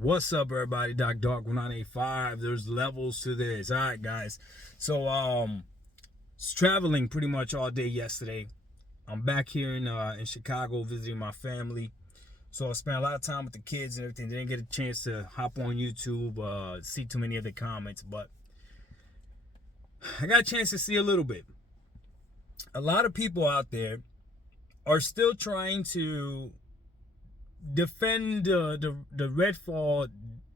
What's up, everybody? Dark 1985. There's levels to this. All right, guys. So, was traveling pretty much all day yesterday. I'm back here in Chicago visiting my family. So I spent a lot of time with the kids and everything. Didn't get a chance to hop on YouTube, see too many of the comments, but I got a chance to see a little bit. A lot of people out there are still trying to defend the Redfall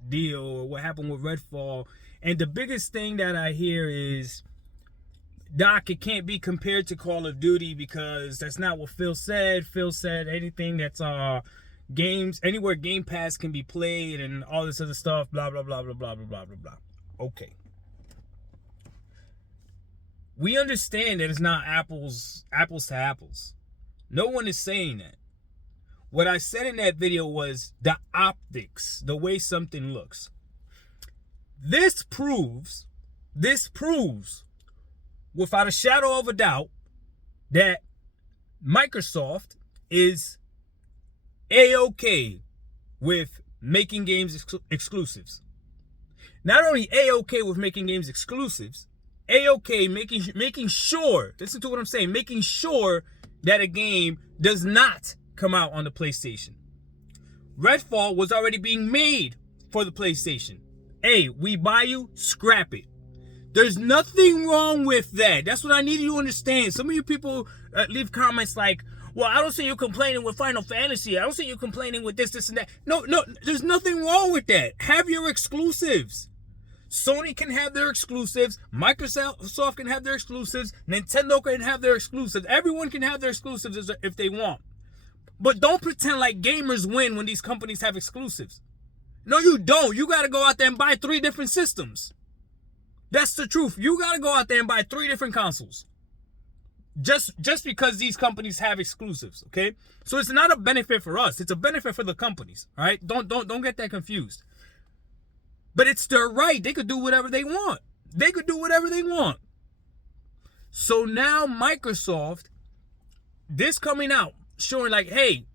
deal, or what happened with Redfall. And the biggest thing that I hear is, Doc, it can't be compared to Call of Duty because that's not what Phil said. Phil said anything that's games, anywhere Game Pass can be played and all this other stuff, blah, blah, blah, blah, blah, blah, blah, blah, blah. Okay. We understand that it's not apples to apples. No one is saying that. What I said in that video was the optics, the way something looks. This proves, without a shadow of a doubt, that Microsoft is A-OK with making games exclusives. Not only A-OK with making games exclusives, A-OK making sure, listen to what I'm saying, making sure that a game does not come out on the PlayStation. Redfall was already being made for the PlayStation. Hey, we buy you, scrap it. There's nothing wrong with that. That's what I need you to understand. Some of you people leave comments like, well, I don't see you complaining with Final Fantasy. I don't see you complaining with this, and that. No, there's nothing wrong with that. Have your exclusives. Sony can have their exclusives. Microsoft can have their exclusives. Nintendo can have their exclusives. Everyone can have their exclusives if they want. But don't pretend like gamers win when these companies have exclusives. No, you don't. You got to go out there and buy 3 different systems. That's the truth. You got to go out there and buy 3 different consoles. Just because these companies have exclusives, okay? So it's not a benefit for us. It's a benefit for the companies, all right? Don't get that confused. But it's their right. They could do whatever they want. So now Microsoft, this coming out, showing like, hey,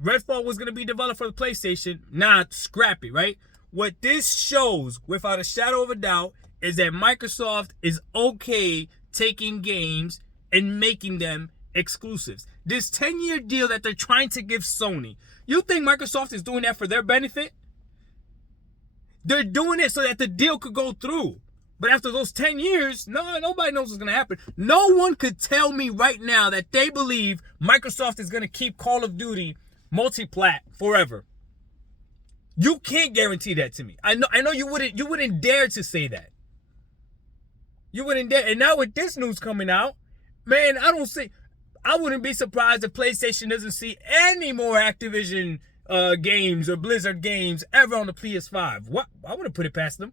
Redfall was going to be developed for the PlayStation. Nah, scrap it, right? What this shows, without a shadow of a doubt, is that Microsoft is okay taking games and making them exclusives. This 10-year deal that they're trying to give Sony, you think Microsoft is doing that for their benefit? They're doing it so that the deal could go through. But after those 10 years, nobody knows what's going to happen. No one could tell me right now that they believe Microsoft is going to keep Call of Duty multi-plat forever. You can't guarantee that to me. I know you wouldn't dare to say that. You wouldn't dare. And now with this news coming out, man, I wouldn't be surprised if PlayStation doesn't see any more Activision games or Blizzard games ever on the PS5. What? I wouldn't put it past them.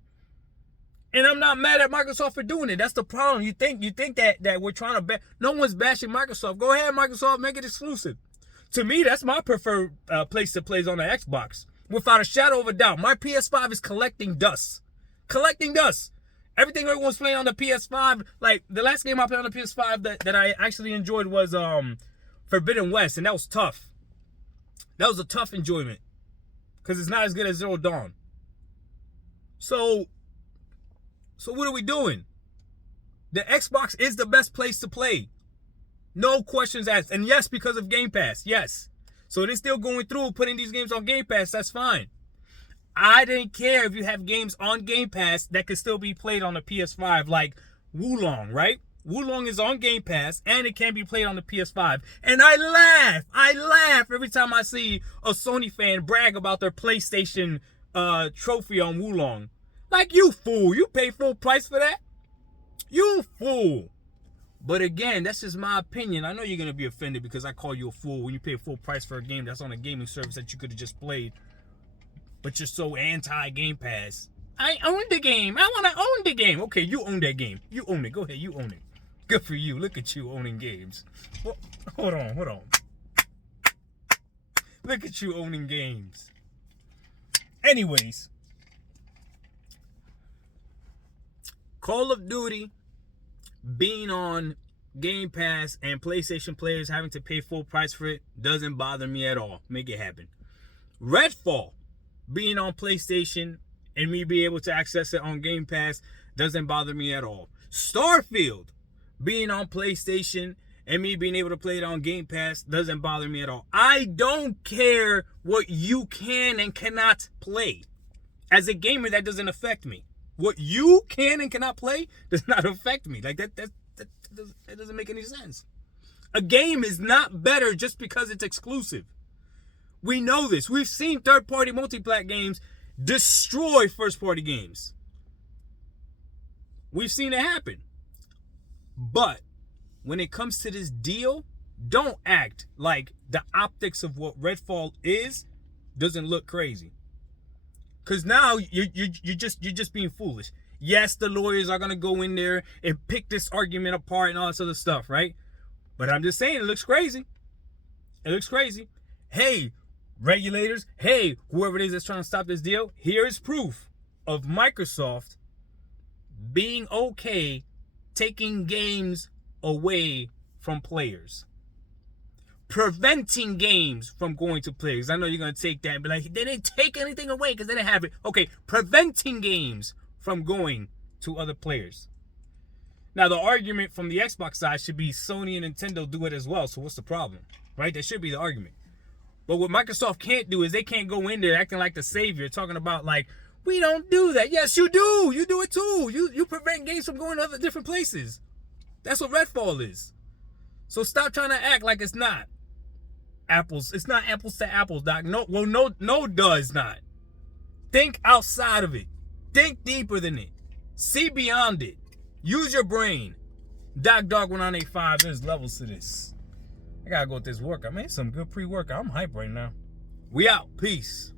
And I'm not mad at Microsoft for doing it. That's the problem. You think that we're trying to no one's bashing Microsoft. Go ahead, Microsoft, make it exclusive. To me, that's my preferred place to play is on the Xbox. Without a shadow of a doubt. My PS5 is collecting dust. Everything everyone's playing on the PS5, like the last game I played on the PS5 that I actually enjoyed was Forbidden West, and that was tough. That was a tough enjoyment. Because it's not as good as Zero Dawn. So what are we doing? The Xbox is the best place to play. No questions asked. And yes, because of Game Pass. Yes. So they're still going through putting these games on Game Pass. That's fine. I didn't care if you have games on Game Pass that could still be played on the PS5. Like Wulong, right? Wulong is on Game Pass and it can be played on the PS5. And I laugh every time I see a Sony fan brag about their PlayStation trophy on Wulong. Like, you fool. You pay full price for that? You fool. But again, that's just my opinion. I know you're going to be offended because I call you a fool when you pay full price for a game that's on a gaming service that you could have just played. But you're so anti-Game Pass. I own the game. I want to own the game. Okay, you own that game. You own it. Go ahead, you own it. Good for you. Look at you owning games. Well, hold on. Look at you owning games. Anyways. Call of Duty being on Game Pass and PlayStation players having to pay full price for it doesn't bother me at all. Make it happen. Redfall being on PlayStation and me being able to access it on Game Pass doesn't bother me at all. Starfield being on PlayStation and me being able to play it on Game Pass doesn't bother me at all. I don't care what you can and cannot play. As a gamer, that doesn't affect me. What you can and cannot play does not affect me. Like that doesn't make any sense. A game is not better just because it's exclusive. We know this. We've seen third-party multi-plat games destroy first-party games. We've seen it happen. But when it comes to this deal, don't act like the optics of what Redfall is doesn't look crazy. Because now you're just being foolish. Yes, the lawyers are going to go in there and pick this argument apart and all this other stuff, right? But I'm just saying, it looks crazy. It looks crazy. Hey, regulators, hey, whoever it is that's trying to stop this deal, here is proof of Microsoft being okay taking games away from players. Preventing games from going to players. I know you're going to take that and be like, they didn't take anything away because they didn't have it. Okay, preventing games from going to other players. Now, the argument from the Xbox side should be Sony and Nintendo do it as well, so what's the problem? Right? That should be the argument. But what Microsoft can't do is they can't go in there acting like the savior, talking about like, we don't do that. Yes, you do. You do it too. You prevent games from going to other different places. That's what Redfall is. So stop trying to act like it's not apples. It's not apples to apples, Doc. No, it's not. Think outside of it. Think deeper than it. See beyond it. Use your brain. Doc Dog 1985. There's levels to this. I gotta go with this workout. Man, some good pre-workout. I'm hyped right now. We out. Peace.